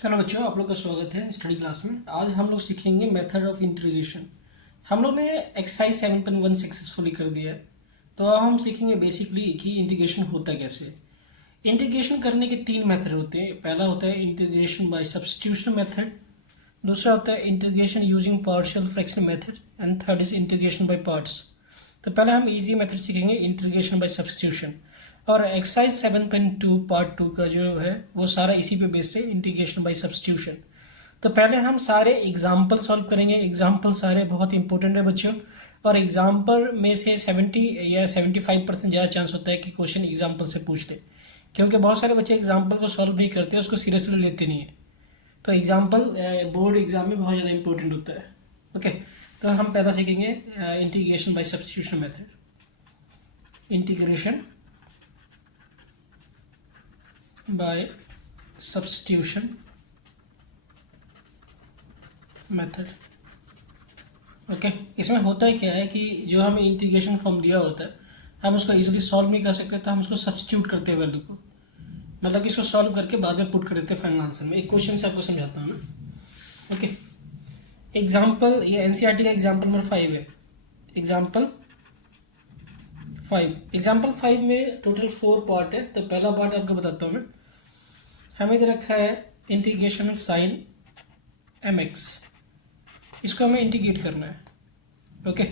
Hello बच्चों, आप लोग का स्वागत है स्टडी क्लास में। आज हम लोग सीखेंगे मेथड ऑफ इंटीग्रेशन। हम लोग ने एक्सरसाइज 7.1 सक्सेसफुली कर दिया है। तो अब हम सीखेंगे बेसिकली कि इंटीग्रेशन होता कैसे। इंटीग्रेशन करने के तीन मेथड होते हैं। पहला होता है इंटीग्रेशन बाय सब्स्टिट्यूशन मेथड, दूसरा होता है integration using partial fraction method and third is integration by parts. तो पहले हम इजी मेथड सीखेंगे इंटीग्रेशन बाय सब्स्टिट्यूशन, और एक्सरसाइज 7.2 पार्ट 2 का जो है वो सारा इसी पे बेस्ड है, इंटीग्रेशन बाय सब्स्टिट्यूशन। तो पहले हम सारे एग्जाम्पल सॉल्व करेंगे। एग्जाम्पल सारे बहुत इंपॉर्टेंट है बच्चों, और एग्जाम्पल में से 70 या 75% ज़्यादा चांस होता है कि क्वेश्चन एग्जाम्पल से पूछ ले, क्योंकि बहुत सारे बच्चे एग्जाम्पल को सॉल्व नहीं करते, उसको सीरियसली लेते नहीं है। तो एग्जाम्पल बोर्ड एग्जाम में बहुत ज़्यादा इंपॉर्टेंट होता है। ओके, तो हम पहला सीखेंगे integration by substitution method. Integration by substitution method. Okay, इसमें होता है क्या है कि जो हमें इंटीग्रेशन फॉर्म दिया होता है हम उसको इजीली सॉल्व नहीं कर सकते, तो हम उसको सब्स्टिट्यूट करते हैं वैल्यू को, मतलब कि इसको सॉल्व करके बाद में पुट कर देते हैं फाइनल आंसर में। एक क्वेश्चन से आपको समझाता हूँ मैं। ओके, एग्जाम्पल, ये एनसीईआरटी का एग्जाम्पल नंबर 5 है। एग्जाम्पल 5 में टोटल 4 पार्ट है। तो पहला पार्ट आपको बताता हूँ मैं। हमें दे रखा है इंटीग्रेशन ऑफ साइन mx, इसको हमें इंटीग्रेट करना है। ओके,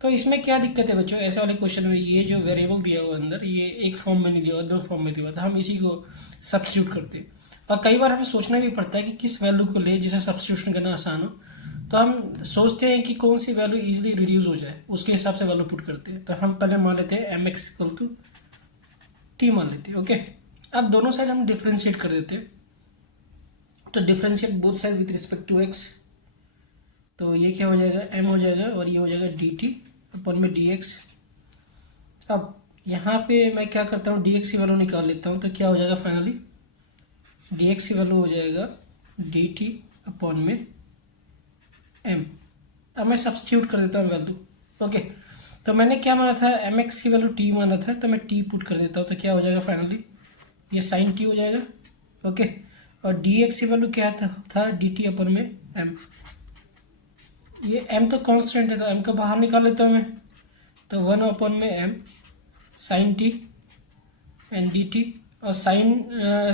तो इसमें क्या दिक्कत है बच्चों, ऐसे वाले क्वेश्चन में ये जो वेरिएबल दिया हुआ अंदर, ये एक फॉर्म में नहीं दिया हुआ, दो फॉर्म में दिया हुआ, तो हम इसी को सब्स्टिट्यूट करते हैं। और कई बार हमें सोचना भी पड़ता है कि किस वैल्यू को ले जिसे सब्स्टिट्यूशन करना आसान हो। तो हम सोचते हैं कि कौन सी वैल्यू इजीली रिड्यूस हो जाए, उसके हिसाब से वैल्यू पुट करते हैं। तो हम पहले मान लेते हैं mx इक्वल टू टी मान लेते हैं। ओके, अब दोनों साइड हम डिफ्रेंशिएट कर देते हैं। तो differentiate both side with respect to x, तो ये क्या हो जाएगा, m हो जाएगा, और ये हो जाएगा dt अपन में dx। अब यहाँ पे मैं क्या करता हूँ, dx की वैल्यू निकाल लेता हूँ। तो क्या हो जाएगा फाइनली, dx की वैल्यू हो जाएगा dt अपॉन में m। अब मैं सब्स्टिट्यूट कर देता हूँ वैल्यू। ओके, तो मैंने क्या माना था, mx की वैल्यू t माना था, तो मैं t पुट कर देता हूँ। तो क्या हो जाएगा फाइनली, ये साइन t हो जाएगा। ओके, और dx की वैल्यू क्या था dt अपन में m। ये m तो कांस्टेंट है, तो m को बाहर निकाल लेता हूँ मैं। तो 1 अपन में m sine t and dt। और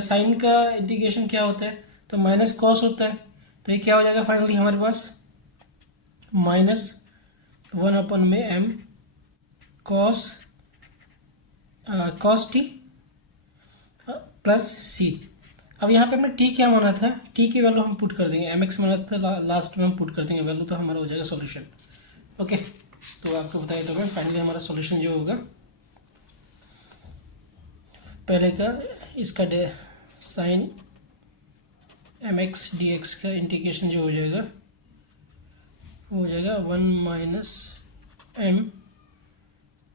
साइन का इंटीग्रेशन क्या होता है, तो माइनस कॉस होता है। तो ये क्या हो जाएगा फाइनली हमारे पास, -1 अपन में m cos T plus C. अब यहाँ पे हमने टी क्या माना था, टी की वैल्यू हम पुट कर देंगे, mx माना था, लास्ट में हम पुट कर देंगे वैल्यू, तो हमारा हो जाएगा सॉल्यूशन। ओके, तो आपको बताया तो मैं फाइनली हमारा सॉल्यूशन जो होगा, पहले का इसका साइन mx dx का इंटीग्रेशन जो हो जाएगा वो हो जाएगा 1 - m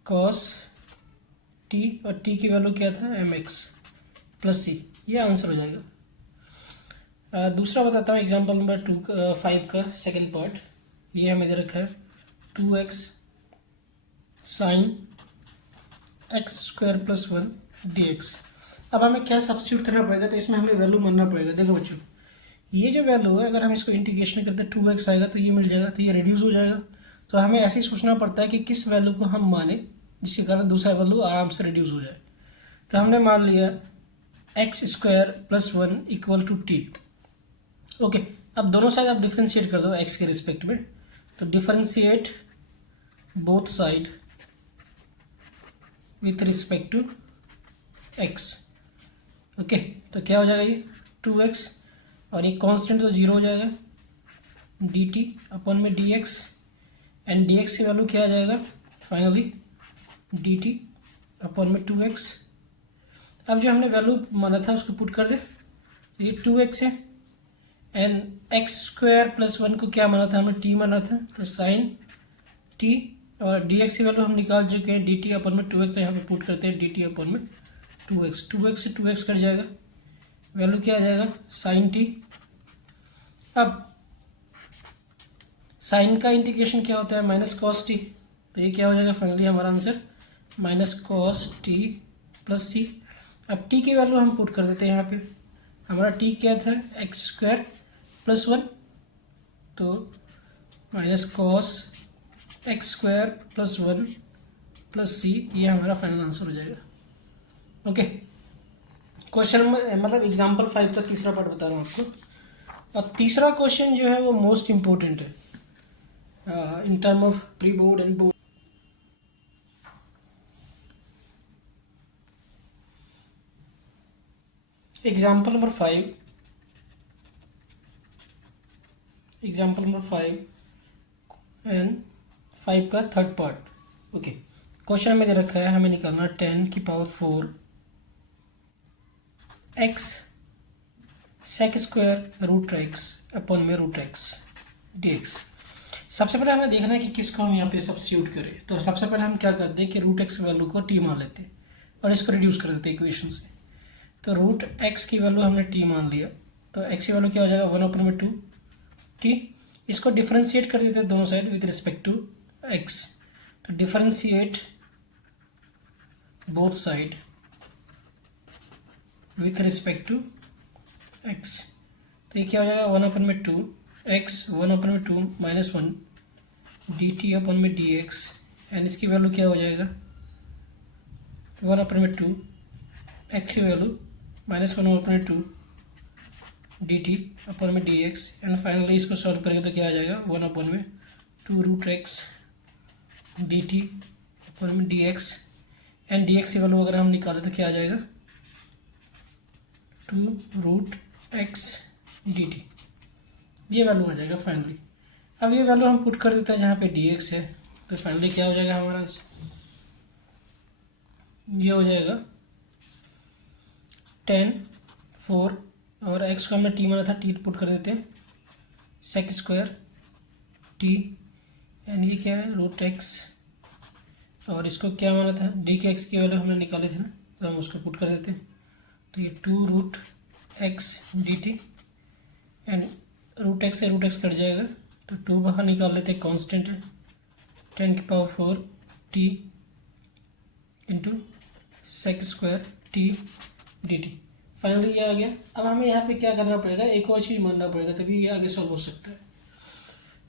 cos t, और t की वैल्यू क्या था mx प्लस सी। ये आंसर हो जाएगा। दूसरा बताता हूँ एग्जांपल नंबर 5 का सेकंड पार्ट। ये हमें दे रखा है 2x sine x square plus 1 dx। अब हमें क्या सब्स्टिट्यूट करना पड़ेगा, तो इसमें हमें वैल्यू मानना पड़ेगा। देखो बच्चों, ये जो वैल्यू है अगर हम इसको इंटीग्रेशन करते हैं 2x आएगा, तो ये मिल जाएगा, तो ये रिड्यूस हो जाएगा। तो हमें ऐसे ही सोचना पड़ता है कि किस वैल्यू को हम माने जिसके कारण दूसरा वैल्यू आराम से रिड्यूस हो जाए। तो हमने मान लिया x square plus 1 equal to t. Okay, अब दोनों साइड आप डिफ्रेंशिएट कर दो एक्स के रिस्पेक्ट में। तो differentiate both side with respect to x. Okay, तो क्या हो जाएगा, ये 2x, और ये कांस्टेंट तो 0 हो जाएगा, dt अपन में dx, एंड dx की वैल्यू क्या आ जाएगा फाइनली, dt अपन में 2x। अब जो हमने वैल्यू माना था उसको पुट कर दे। तो ये 2x है, एंड एक्स स्क्वायर प्लस 1 को क्या माना था, हमें t माना था, तो साइन t, और dx की वैल्यू हम निकाल चुके हैं dt अपन में 2x। तो यहाँ पे पुट करते हैं dt अपन में 2x, 2x से 2x कट जाएगा, वैल्यू क्या आ जाएगा साइन t। अब साइन का इंटीग्रेशन क्या होता है, माइनस कॉस टी। तो ये क्या हो जाएगा फाइनली हमारा answer, minus cos T plus C. अब टी की वैल्यू हम पुट कर देते हैं यहाँ पे, हमारा टी क्या था, एक्स स्क्वायर प्लस वन, तो minus cos x square plus one plus C, ये हमारा फाइनल आंसर हो जाएगा। ओके, क्वेश्चन मतलब एग्जाम्पल 5 का तीसरा पार्ट बता रहा हूँ आपको। और तीसरा क्वेश्चन जो है वो मोस्ट इम्पोर्टेंट है in term of pre board and board. Example number 5, example number 5 and 5 का थर्ड पार्ट। ओके, क्वेश्चन में दे रखा है हमें निकालना 10 की power 4 x sec square root x upon में रूट एक्स डी एक्स। सबसे पहले हमें देखना है कि किसको हम यहाँ पे सब्स्टिट्यूट करें। तो सबसे पहले हम क्या करते हैं कि रूट एक्स वैल्यू को टी मान लेते हैं और इसको रिड्यूस कर देते हैं इक्वेशन से। तो रूट एक्स की वैल्यू हमने टी मान लिया, तो एक्स की वैल्यू क्या हो जाएगा 1/2 टी। इसको डिफरेंशिएट कर देते हैं दोनों side with respect to x. तो differentiate both side with respect to x, तो ये क्या हो जाएगा 1/2 एक्स 1/2 माइनस 1 डी टी अपन में डी एक्स, एंड इसकी वैल्यू क्या हो जाएगा 1/2 एक्स की वैल्यू माइनस 1/2 डी टी अपन में डी एक्स, एंड फाइनली इसको सॉल्व करेंगे तो क्या आ जाएगा 1/2 रूट एक्स डी टी अपन में d x, and d x की वैल्यू अगर हम निकालें तो क्या आ जाएगा 2 रूट एक्स डी टी, ये वैल्यू आ जाएगा फाइनली। अब ये वैल्यू हम पुट कर देते हैं जहाँ पे डी एक्स है, तो फाइनली क्या हो जाएगा हमारा ये हो जाएगा 10 4 और एक्स को हमने टी माना था, टी पुट कर देते हैं सेक स्क्वायर टी, एंड ये क्या है रूट एक्स, और इसको क्या माना था डी के एक्स की वैल्यू हमने निकाले थे ना, तो हम उसको पुट कर देते हैं। तो ये 2 root x d t, and root x से रूट एक्स कट जाएगा तो 2 बाहर निकाल लेते हैं, कांस्टेंट है 10 की power 4 t into sec square t d t. Finally ये आ गया। अब हमें यहाँ पे क्या करना पड़ेगा, एक और चीज़ मानना पड़ेगा तभी ये आगे सॉल्व हो सकता है।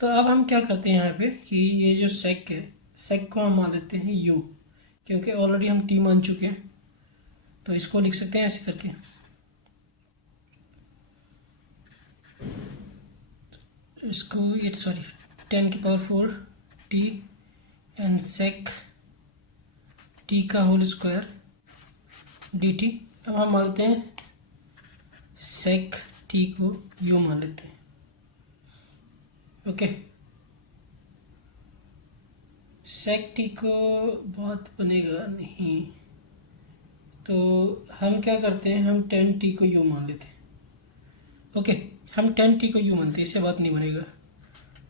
तो अब हम क्या करते हैं यहाँ पे कि ये जो सेक है, सेक को हम मान लेते हैं यू, क्योंकि ऑलरेडी हम टी मान चुके हैं, तो इसको लिख सकते हैं ऐसे करके। इसको ये सॉरी 10 की power 4 t and sec t का होल स्क्वायर डी टी। अब हम मानते हैं सेक टी को यू मान लेते हैं। ओके, सेक टी को बहुत बनेगा नहीं, तो हम क्या करते हैं हम 10 टी को यू मान लेते हैं। ओके, हम 10 टी को यू मानते हैं, इससे बात नहीं बनेगा।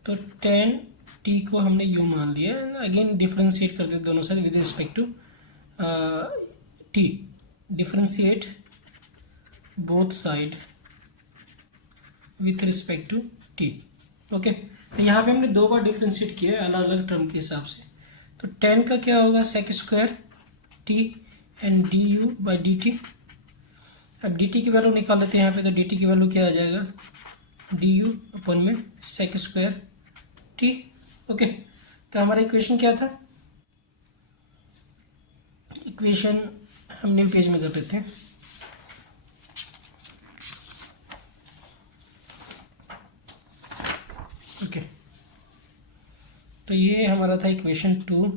तो 10 टी को हमने यू मान लिया, अगेन डिफरेंशिएट करते हैं दोनों side with respect to t, differentiate both side with respect to t. Okay, तो यहाँ पे हमने 2 बार डिफरेंशिएट किया है अलग अलग टर्म के हिसाब से। तो 10 का क्या होगा sec square t and d u by d t. अब डी टी की वैल्यू निकाल लेते हैं यहाँ पे, तो डी टी की वैल्यू क्या आ जाएगा डी यू अपन में सेक स्क्वायर टी। ओके, तो हमारा इक्वेशन क्या था, इक्वेशन हम न्यू पेज में कर लेते हैं। ओके, तो ये हमारा था इक्वेशन 2।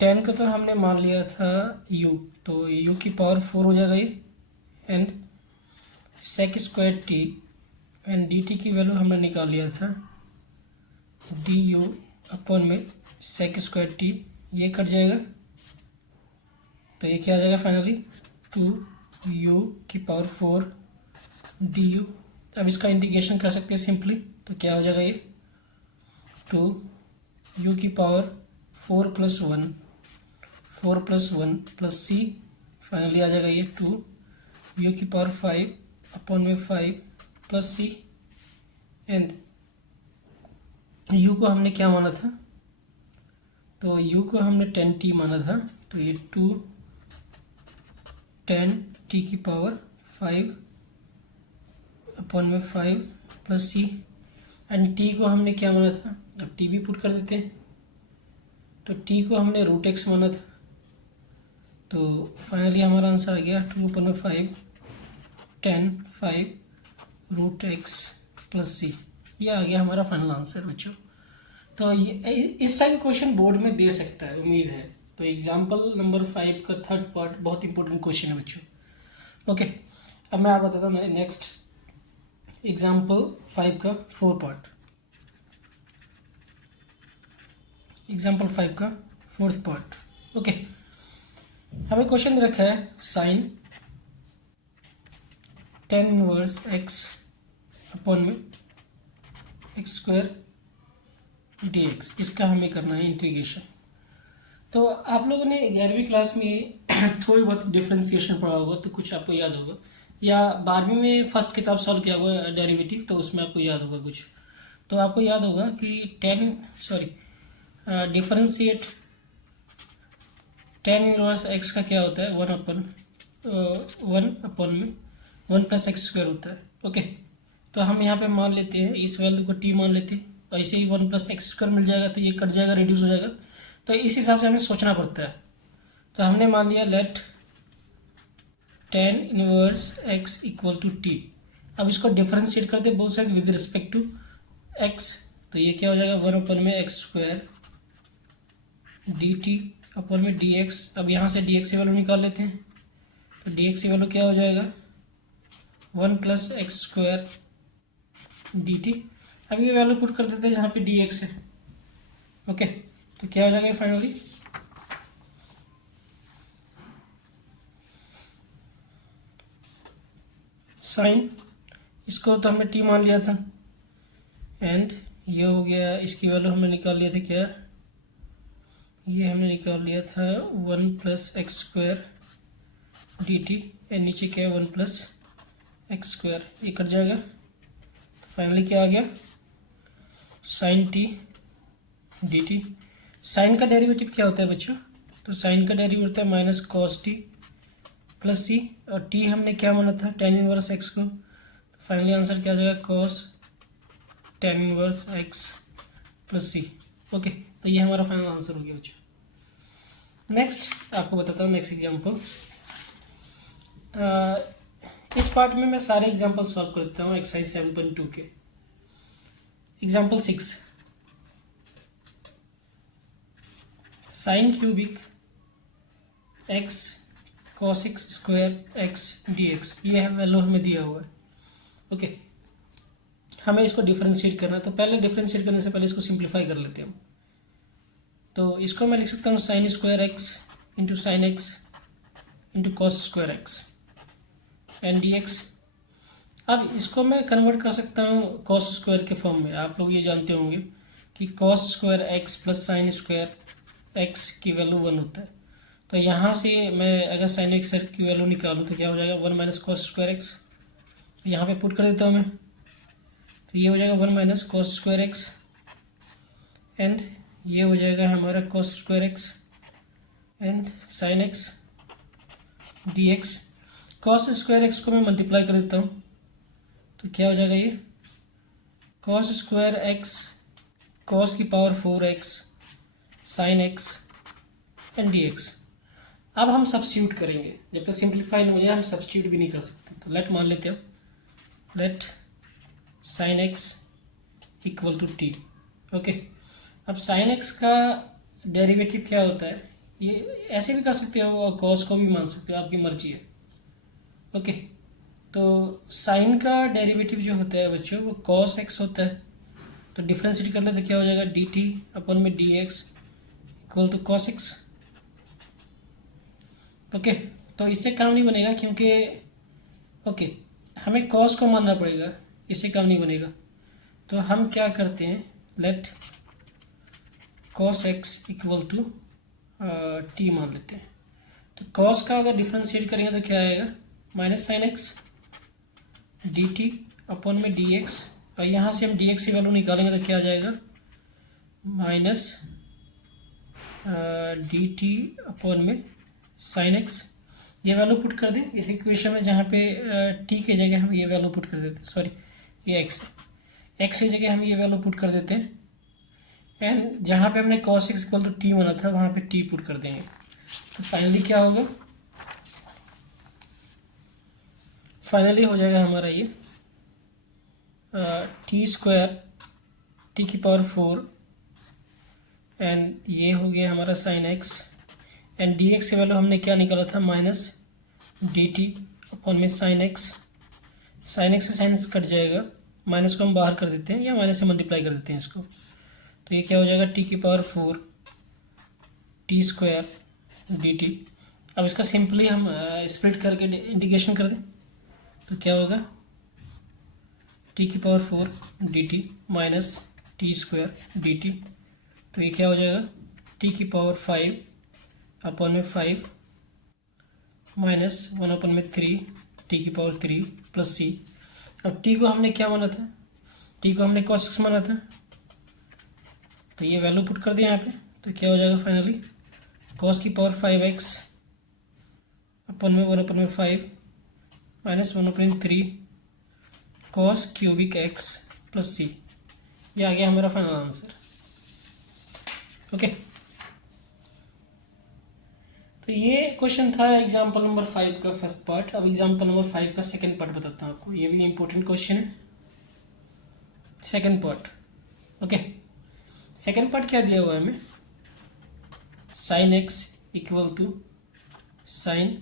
10 को तो हमने मान लिया था u, तो u की पावर 4 हो जाएगा ये, and sec square t and d t की वैल्यू हमने निकाल लिया था डी यू अपन में सेक स्क्वायर टी, ये कट जाएगा तो ये क्या आ जाएगा फाइनली 2u की पावर 4 डी यू। अब इसका इंटीग्रेशन कर सकते हैं सिंपली, तो क्या हो जाएगा ये 2u की पावर 4 + 1 4 + 1 प्लस सी, फाइनली आ जाएगा ये 2u की पावर 5 अपन में 5 प्लस सी, एंड u को हमने क्या माना था, तो u को हमने 10t माना था, तो ये 2 10 टी की पावर 5 अपॉन में 5 प्लस सी, एंड टी को हमने क्या माना था, अब टी भी पुट कर देते हैं। तो टी को हमने रूट एक्स माना था, तो फाइनली हमारा आंसर आ गया 2 अपॉन में 5 10 5 रूट एक्स प्लस सी। ये आ गया हमारा फाइनल आंसर बच्चों। तो ये इस टाइप क्वेश्चन बोर्ड में दे सकता है, उम्मीद है। तो एग्जाम्पल नंबर 5 का थर्ड पार्ट बहुत इंपॉर्टेंट क्वेश्चन है बच्चों। ओके, अब मैं आपको बताता हूँ नेक्स्ट एग्जाम्पल 5 का फोर्थ पार्ट। एग्जाम्पल 5 का फोर्थ पार्ट। ओके, हमें क्वेश्चन दे रखा है sine tan inverse x upon में एक्स स्क्वायर dx, इसका हमें करना है इंटीग्रेशन। तो आप लोगों ने 11वीं क्लास में थोड़ी बहुत डिफरेंशिएशन पढ़ा होगा, तो कुछ आपको याद होगा, या 12वीं में फर्स्ट किताब सॉल्व किया हुआ डेरिवेटिव, तो उसमें आपको याद होगा कुछ। तो आपको याद होगा कि डिफरेंशिएट tan इनवर्स एक्स का क्या होता है, 1 में 1 प्लस एक्स स्क्वायर होता है। ओके, तो हम यहाँ पे मान लेते हैं, इस वैल्यू को t मान लेते हैं, ऐसे ही 1 प्लस एक्स स्क्वायर मिल जाएगा, तो ये कट जाएगा, रिड्यूस हो जाएगा। तो इस हिसाब से हमें सोचना पड़ता है। तो हमने मान लिया let tan inverse x equal to t. अब इसको डिफरेंशिएट करते both side with respect to x, तो ये क्या हो जाएगा 1 अपन में एक्स स्क्वायर डी टी अपन में डी एक्स। अब यहाँ से डी एक्स की वैल्यू निकाल लेते हैं, तो डी एक्स की वैल्यू क्या हो जाएगा 1 plus x square d t. अब ये वैल्यू पुट कर देते हैं यहाँ पे डी एक्स है। ओके, तो क्या हो जाएगा फाइनली साइन, इसको तो हमने टी मान लिया था, एंड ये हो गया, इसकी वैल्यू हमने निकाल लिया था क्या, ये हमने निकाल लिया था 1 plus x square d t, and नीचे क्या है 1 प्लस एक्स स्क्वायर, ये कट जाएगा। तो फाइनली क्या आ गया sine t d t. Sine का डेरिवेटिव क्या होता है बच्चों, तो साइन का डेरिवेटिव होता है माइनस कॉस टी प्लस सी, और टी हमने क्या माना था tan इनवर्स एक्स को। तो फाइनली आंसर क्या आ जाएगा cos tan inverse x plus c. Okay, तो ये हमारा फाइनल आंसर हो गया बच्चों। नेक्स्ट आपको बताता हूँ नेक्स्ट एग्जाम्पल। इस पार्ट में मैं सारे एग्जाम्पल सॉल्व करता हूँ एक्सरसाइज 7.2 के। Example 6, sine cubic x cos x square x d x, ये है वैल्यू हमें दिया हुआ है। ओके, हमें इसको डिफरेंशिएट करना है, तो पहले डिफरेंशिएट करने से पहले इसको सिंप्लीफाई कर लेते हैं हम। तो इसको मैं लिख सकता हूँ sine square x into sine x into cos square x and d x. अब इसको मैं कन्वर्ट कर सकता हूँ कॉस स्क्वायर के फॉर्म में। आप लोग ये जानते होंगे कि cos square x plus sign square x की वैल्यू 1 होता है। तो यहाँ से मैं अगर साइन एक्स की वैल्यू निकालूँ तो क्या हो जाएगा 1 माइनस कॉस स्क्वायर एक्स, तो यहाँ पे पुट कर देता हूँ मैं, तो ये हो जाएगा 1 minus cos square x, and ये हो जाएगा हमारा cos square x and sign x d x. Cos square x को मैं मल्टीप्लाई कर देता हूँ, तो क्या हो जाएगा ये कॉस स्क्वायर एक्स कॉस की power 4x sign x and d x. अब हम सब्स्टिट्यूट करेंगे, जब तक सिंप्लीफाई नहीं हो जाए हम सब्स्टिट्यूट भी नहीं कर सकते। तो लेट मान लेते हैं, let sine x equal to t. Okay, अब साइन एक्स का डेरिवेटिव क्या होता है, ये ऐसे भी कर सकते हो और कॉस को भी मान सकते हो, आपकी मर्जी है। ओके, तो साइन का डेरिवेटिव जो होता है बच्चों वो कॉस एक्स होता है, तो डिफरेंशिएट कर ले तो क्या हो जाएगा डी टी अपन में d x equal to cos x. Okay, तो इससे काम नहीं बनेगा क्योंकि ओके हमें कॉस को मानना पड़ेगा, इससे काम नहीं बनेगा। तो हम क्या करते हैं, let cos x equal to t मान लेते हैं। तो कॉस का अगर डिफरेंशिएट करेंगे तो क्या आएगा minus sine x d t अपन में डी एक्स, और यहाँ से हम डी एक्स की वैल्यू निकालेंगे तो क्या आ जाएगा माइनस डी टी अपन में साइन एक्स ये वैल्यू पुट कर दें इस इक्वेशन में, जहाँ पे टी की जगह हम ये वैल्यू पुट कर देते हैं, सॉरी ये एक्स है, एक्स की जगह हम ये वैल्यू पुट कर देते हैं, एंड जहाँ पे हमने cos x equal to t माना था वहाँ पे टी पुट कर देंगे। तो फाइनली क्या होगा, फाइनली हो जाएगा हमारा ये टी स्क्वायर टी की पावर 4, एंड ये हो गया हमारा sign x, and d x की वैल्यू हमने क्या निकाला था, माइनस डी टी अपॉन में साइन एक्स से साइन एक्स कट जाएगा, माइनस को हम बाहर कर देते हैं या माइनस से मल्टीप्लाई कर देते हैं इसको, तो ये क्या हो जाएगा टी की power 4 T square d t. अब इसका सिंपली हम स्प्लिट करके इंटीग्रेशन कर दें तो क्या होगा, टी की power 4 D t minus T square d T, तो ये क्या हो जाएगा टी की पावर 5 अपॉन में 5 माइनस 1 अपॉन में 3 टी की पावर 3 प्लस सी। अब टी को हमने क्या माना था, टी को हमने cos x माना था, तो ये वैल्यू पुट कर दिया यहाँ पे, तो क्या हो जाएगा फाइनली cos की पावर 5x अपॉन में 1 अपॉन में 5 माइनस 1 अपॉन में 3 cos cubic x plus C. ये आ गया हमारा फाइनल आंसर। ओके, तो ये क्वेश्चन था एग्जाम्पल नंबर 5 का फर्स्ट पार्ट। अब एग्जाम्पल नंबर 5 का सेकंड पार्ट बताता हूँ आपको, ये भी इंपॉर्टेंट क्वेश्चन है। Second part, okay, second part क्या दिया हुआ है हमें, sine x equal to sine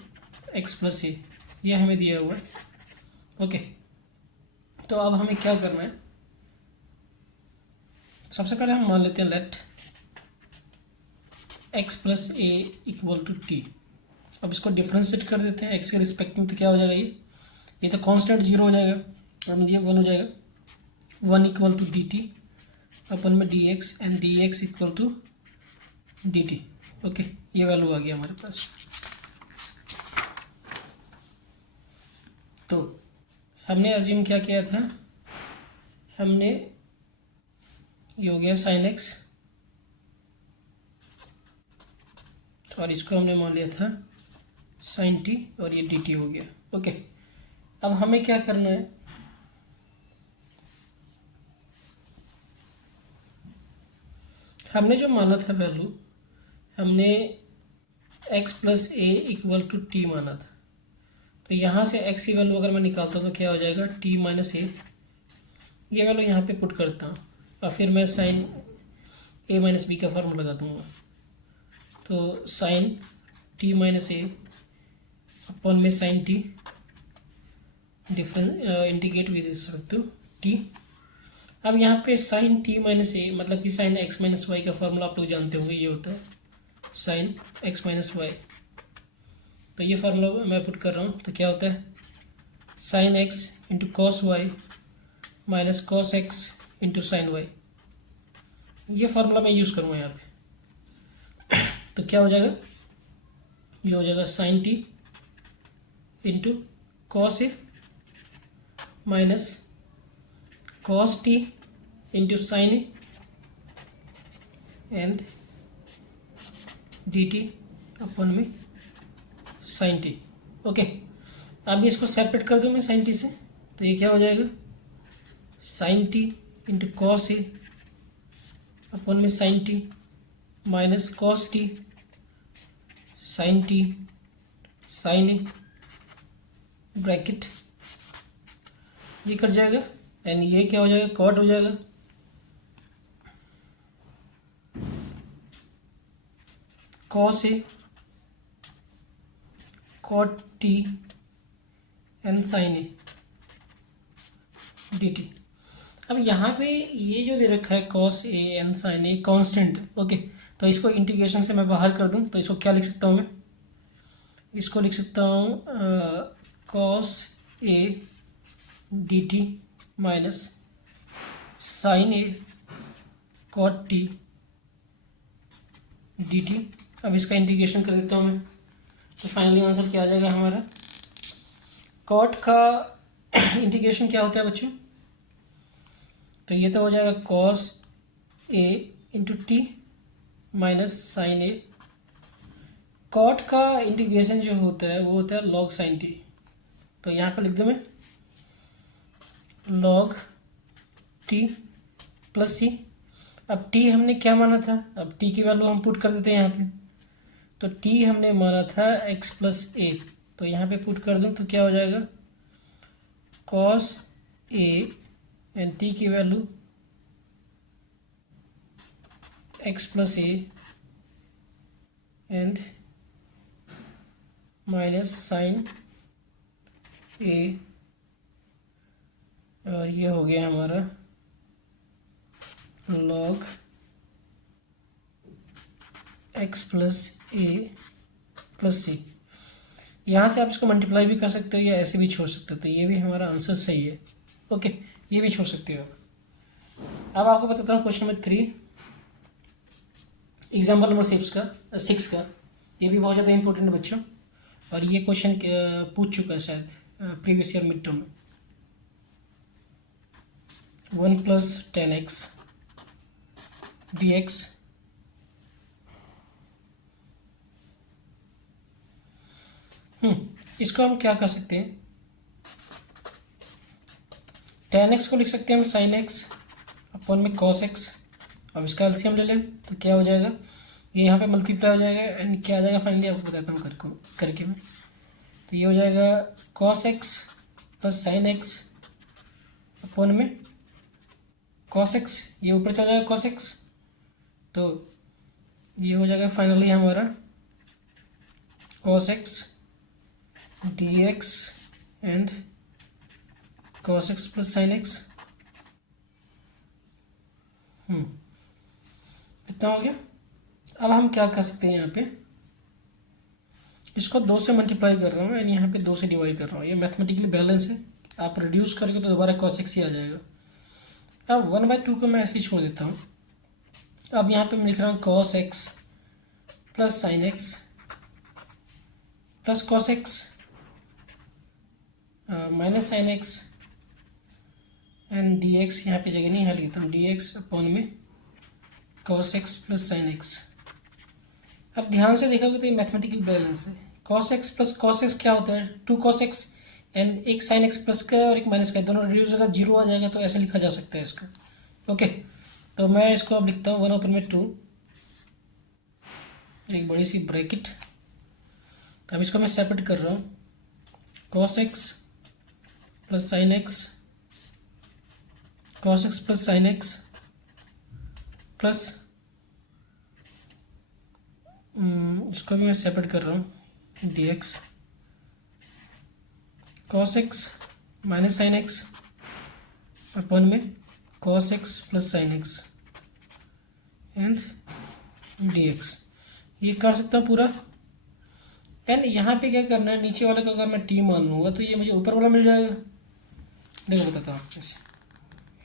x plus a, ये हमें दिया हुआ है। ओके, तो अब हमें क्या करना है, सबसे पहले हम मान लेते हैं let x plus a equal to t. अब इसको डिफ्रेंशिएट कर देते हैं x के रिस्पेक्ट में, तो क्या हो जाएगा, ये तो कांस्टेंट 0 हो जाएगा, और ये 1 हो जाएगा, 1 इक्वल टू डी टी अपन में d x and d x equal to d t. Okay, ये वैल्यू आ गया हमारे पास। तो हमने अज्यूम क्या किया था, हमने ये हो गया साइन एक्स, और इसको हमने मान लिया था साइन टी, और ये डी टी हो गया। ओके, अब हमें क्या करना है, हमने जो माना था वैल्यू, हमने x plus a equal to t माना था, तो यहाँ से x की वैल्यू अगर मैं निकालता हूँ तो क्या हो जाएगा t माइनस ए, ये वैल्यू यहाँ पे पुट करता हूँ, और फिर मैं साइन a माइनस बी का फॉर्मूला लगा दूँगा, तो sine t minus a upon में sine t difference integrate with respect to t. अब यहाँ पे साइन टी माइनस ए मतलब कि साइन एक्स माइनस वाई का फॉर्मूला आप लोग जानते होंगे, ये होता है साइन एक्स माइनस वाई, तो ये फार्मूला मैं पुट कर रहा हूँ, तो क्या होता है sine x into cos y minus cos x into sine y, ये फार्मूला मैं यूज़ करूँगा यहाँ पे। तो क्या हो जाएगा, ये हो जाएगा sine t into cos a minus cos t into sine a and d t अपन में साइन टी। ओके, अब इसको सेपरेट कर दूँ मैं साइन टी से, तो ये क्या हो जाएगा sine t into cos a upon में sine t minus cos t sine t sine a bracket, ये कट जाएगा, एंड ये क्या हो जाएगा कॉट हो जाएगा, cos a cot t and sine a d t. अब यहाँ पे ये जो दे रखा है cos a and sine a constant है। ओके, तो इसको इंटीग्रेशन से मैं बाहर कर दूँ तो इसको क्या लिख सकता हूँ मैं, इसको लिख सकता हूँ cos a d t minus sine a cot t d t. अब इसका इंटीग्रेशन कर देता हूँ मैं, तो फाइनली आंसर क्या आ जाएगा हमारा, कॉट का इंटीग्रेशन क्या होता है बच्चों, तो ये तो हो जाएगा cos A into T minus sine a cot का इंटीग्रेशन जो होता है वो होता है log sin t। तो यहाँ पर लिख दूँ मैं log t प्लस सी। अब t हमने क्या माना था, अब t की वैल्यू हम पुट कर देते हैं यहाँ पे। तो t हमने माना था x प्लस ए, तो यहाँ पे पुट कर दूँ तो क्या हो जाएगा cos a एंड t की value x plus a and minus sine a, और ये हो गया हमारा log x plus a plus c. यहाँ से आप इसको मल्टीप्लाई भी कर सकते हो या ऐसे भी छोड़ सकते हो, तो ये भी हमारा आंसर सही है। ओके, ये भी छोड़ सकते हो। अब आपको बताता हूँ क्वेश्चन नंबर 3, एग्जाम्पल नंबर 6 का। ये भी बहुत ज़्यादा इंपॉर्टेंट बच्चों, और ये क्वेश्चन पूछ चुका है शायद प्रीवियस ईयर मिड टर्म में। 1 प्लस 10x dx इसको हम क्या कर सकते हैं, 10x को लिख सकते हैं हम sin x अपन में cos x। अब इसका एलसीएम ले लें तो क्या हो जाएगा, ये यहाँ पे मल्टीप्लाई हो जाएगा एंड क्या आ जाएगा फाइनली आपको बताता हूँ करके मैं। तो ये हो जाएगा cos x plus sin x अपन में cos x, ये ऊपर चला जाएगा cos x, तो ये हो जाएगा फाइनली हमारा cos x dx and cos x plus sin x। इतना हो गया। अब हम क्या कर सकते हैं, यहाँ पे इसको 2 से मल्टीप्लाई कर रहा हूँ एंड यहाँ पे 2 से डिवाइड कर रहा हूँ। ये मैथमेटिकली बैलेंस है, आप रिड्यूस करके तो दोबारा cos x ही आ जाएगा। अब 1/2 को मैं ऐसे ही छोड़ देता हूँ। अब यहाँ पे मैं लिख रहा हूँ cos x plus sin x plus cos x minus sine x and d x, यहाँ पे जगह नहीं है, लिखता हूँ डी एक्स अपॉन में cos x plus sine x. अब ध्यान से देखोगे तो ये मैथमेटिकल बैलेंस है। cos x plus cos x क्या होता है, 2 cos x एंड एक साइन x प्लस का और एक माइनस का, दोनों रिड्यूस होगा 0 आ जाएगा, तो ऐसे लिखा जा सकता है इसको। ओके, तो मैं इसको अब लिखता हूँ 1/2, एक बड़ी सी ब्रैकेट। अब इसको मैं सेपरेट कर रहा हूँ, cos x plus sine x, cos x plus sine x plus इसको भी मैं सेपरेट कर रहा हूँ dx cos x minus sine x upon में cos x plus sine x and dx। ये कर सकता हूँ पूरा। एंड यहाँ पे क्या करना है, नीचे वाले का अगर मैं t मान लूँगा तो ये मुझे ऊपर वाला मिल जाएगा। देखो बताता हूँ आपको ऐसे,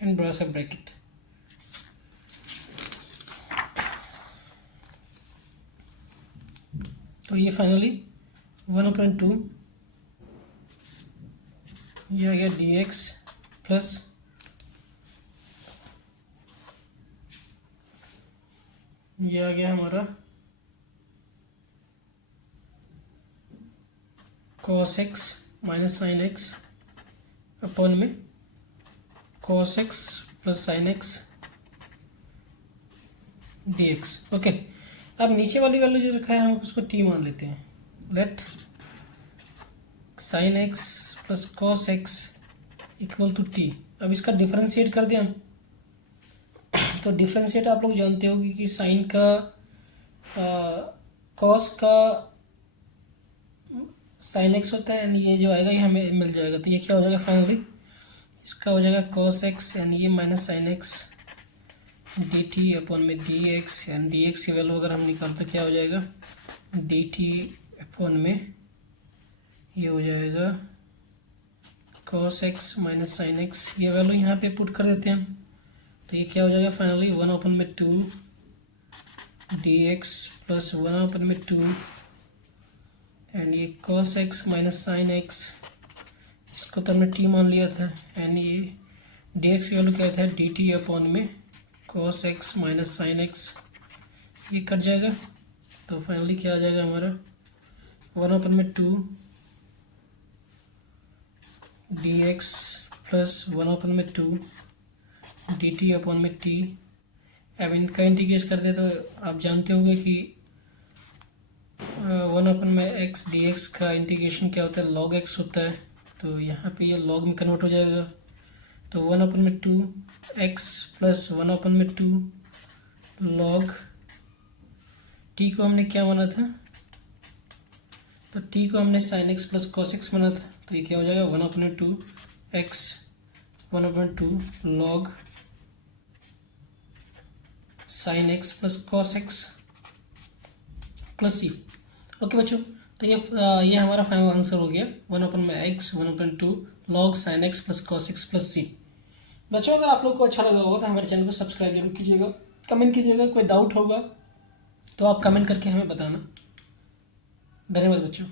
एंड बड़ा सा ब्रैकेट। तो ये फाइनली 1/2 ये आ गया dx प्लस ये आ गया हमारा cos x minus sine x upon में cos x plus sine x dx। Okay, अब नीचे वाली वैल्यू जो रखा है हम उसको t मान लेते हैं। Let sine x plus cos x equal to t। अब इसका डिफरेंशिएट कर दिया हम, तो डिफरेंशिएट आप लोग जानते हो कि साइन का cos का साइन x होता है एंड ये जो आएगा ये हमें मिल जाएगा। तो ये क्या हो जाएगा फाइनली, इसका हो जाएगा cos x एंड ये minus sine x dt upon में dx एंड dx की वैल्यू अगर हम निकालते क्या हो जाएगा, dt अपॉन में ये हो जाएगा cos x minus sine x। ये वैल्यू यहाँ पे पुट कर देते हैं हम, तो ये क्या हो जाएगा फाइनली 1/2 dx प्लस 1/2 एंड ये cos x minus sine x, इसको तो हमने t मान लिया था, एंड ये dx की वैल्यू क्या था dt अपॉन में cos x minus sine x, ये कट जाएगा। तो फाइनली क्या आ जाएगा हमारा वन अपन में 2 dx प्लस वन अपन में 2 dt अपन में t। अब इनका इंटीग्रेट कर दे तो आप जानते होंगे कि वन अपन में x dx का इंटीग्रेशन क्या होता है, log x होता है। तो यहाँ पे ये log में कन्वर्ट हो जाएगा। तो वन अपन में 2x प्लस वन अपन में 2 log t को हमने क्या माना था, तो t को हमने sin x plus cos x माना था। तो ये क्या हो जाएगा, वन अपन में 2x one upon 2 log sin x plus cos x plus c. Okay बच्चों, तो ये हमारा फाइनल आंसर हो गया, वन अपन में x one upon 2 log sin x plus cos x plus c. बच्चों अगर आप लोग को अच्छा लगा होगा तो हमारे चैनल को सब्सक्राइब जरूर कीजिएगा, कमेंट कीजिएगा, कोई डाउट होगा तो आप कमेंट करके हमें बताना। धन्यवाद बच्चों।